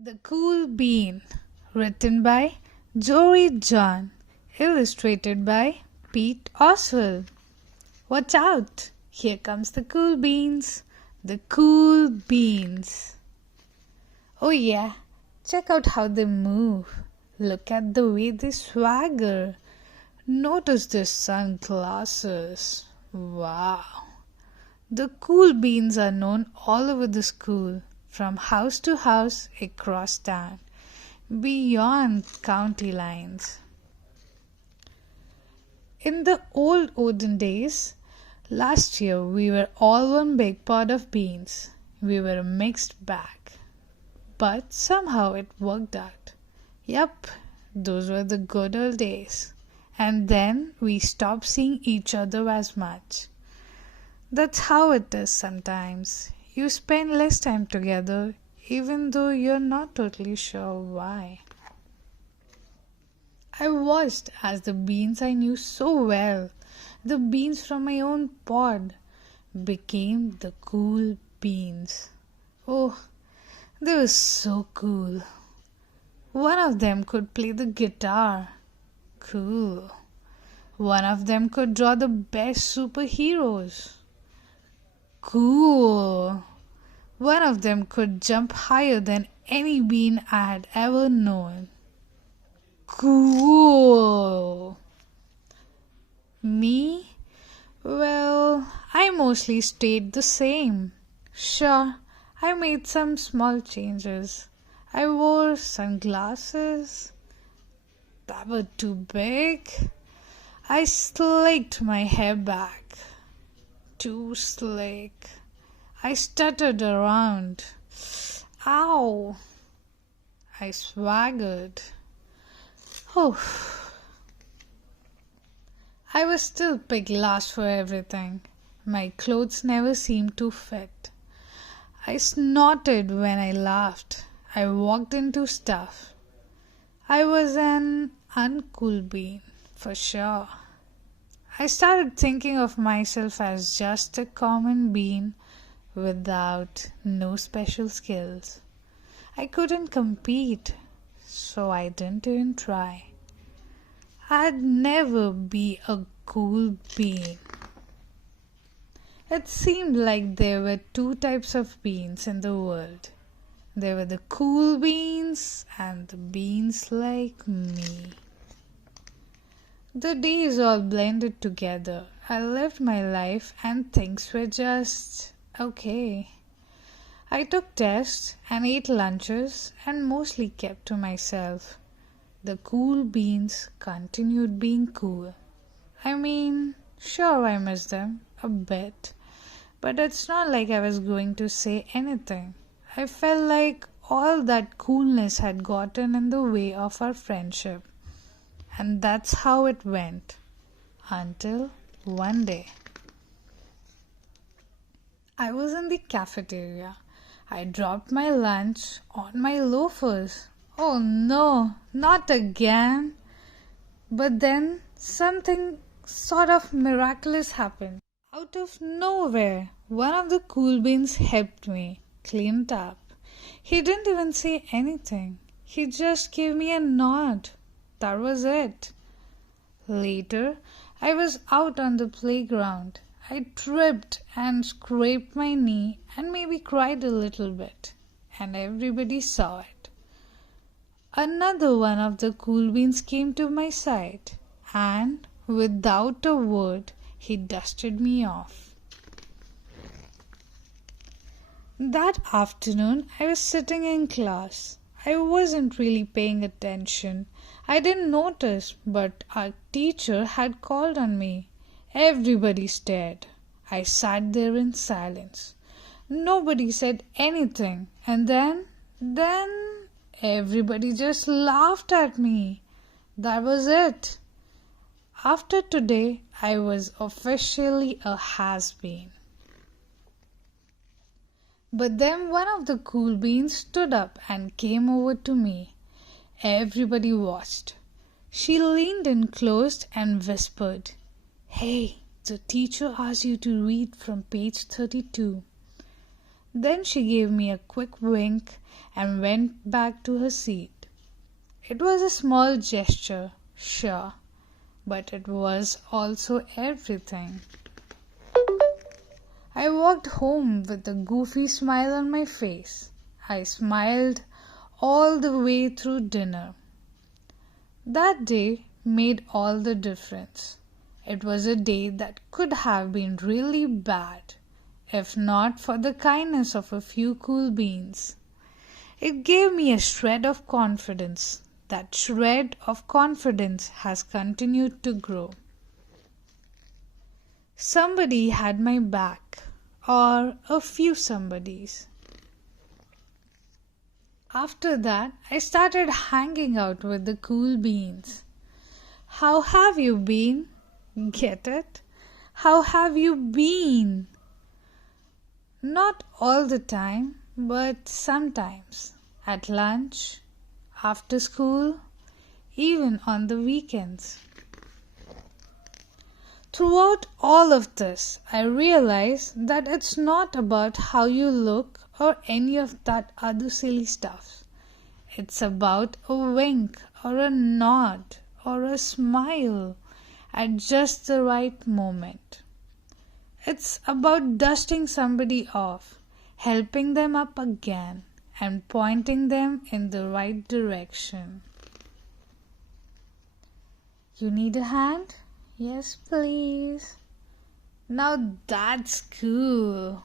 The Cool Bean, written by Jory John, illustrated by Pete Oswald. Watch out! Here comes the cool beans. The cool beans. Oh yeah, check out how they move. Look at the way they swagger. Notice their sunglasses. Wow. The cool beans are known all over the school, from house to house across town, beyond county lines. In the olden days, last year we were all one big pot of beans. We were a mixed bag. But somehow it worked out. Yup, those were the good old days. And then we stopped seeing each other as much. That's how it is sometimes. You spend less time together, even though you're not totally sure why. I watched as the beans I knew so well, the beans from my own pod, became the cool beans. Oh, they were so cool. One of them could play the guitar. Cool. One of them could draw the best superheroes. Cool. One of them could jump higher than any bean I had ever known. Cool. Me? Well, I mostly stayed the same. Sure, I made some small changes. I wore sunglasses that were too big. I slicked my hair back. Too slick. I stuttered around. Ow! I swaggered. Oh. I was still picked last for everything. My clothes never seemed to fit. I snorted when I laughed. I walked into stuff. I was an uncool bean, for sure. I started thinking of myself as just a common bean without no special skills. I couldn't compete, so I didn't even try. I'd never be a cool bean. It seemed like there were two types of beans in the world. There were the cool beans and the beans like me. The days all blended together. I lived my life and things were just okay. I took tests and ate lunches and mostly kept to myself. The cool beans continued being cool. I mean, sure I miss them a bit, but it's not like I was going to say anything. I felt like all that coolness had gotten in the way of our friendship. And that's how it went. Until one day. I was in the cafeteria. I dropped my lunch on my loafers. Oh no, not again. But then something sort of miraculous happened. Out of nowhere, one of the cool beans helped me, cleaned up. He didn't even say anything. He just gave me a nod. That was it. Later, I was out on the playground. I tripped and scraped my knee and maybe cried a little bit. And everybody saw it. Another one of the cool beans came to my side and, without a word, he dusted me off. That afternoon, I was sitting in class. I wasn't really paying attention. I didn't notice, but our teacher had called on me. Everybody stared. I sat there in silence. Nobody said anything. And then everybody just laughed at me. That was it. After today, I was officially a has-been. But then one of the cool beans stood up and came over to me. Everybody watched. She leaned in close and whispered, "Hey, the teacher asked you to read from page 32. Then she gave me a quick wink and went back to her seat. It was a small gesture, sure, but it was also everything. I walked home with a goofy smile on my face. I smiled all the way through dinner. That day made all the difference. It was a day that could have been really bad, if not for the kindness of a few cool beans. It gave me a shred of confidence. That shred of confidence has continued to grow. Somebody had my back, or a few somebodies. After that, I started hanging out with the cool beans. How have you been? Get it? How have you been? Not all the time, but sometimes. At lunch, after school, even on the weekends. Throughout all of this, I realize that it's not about how you look or any of that other silly stuff. It's about a wink or a nod or a smile at just the right moment. It's about dusting somebody off, helping them up again, and pointing them in the right direction. You need a hand? Yes, please. Now that's cool.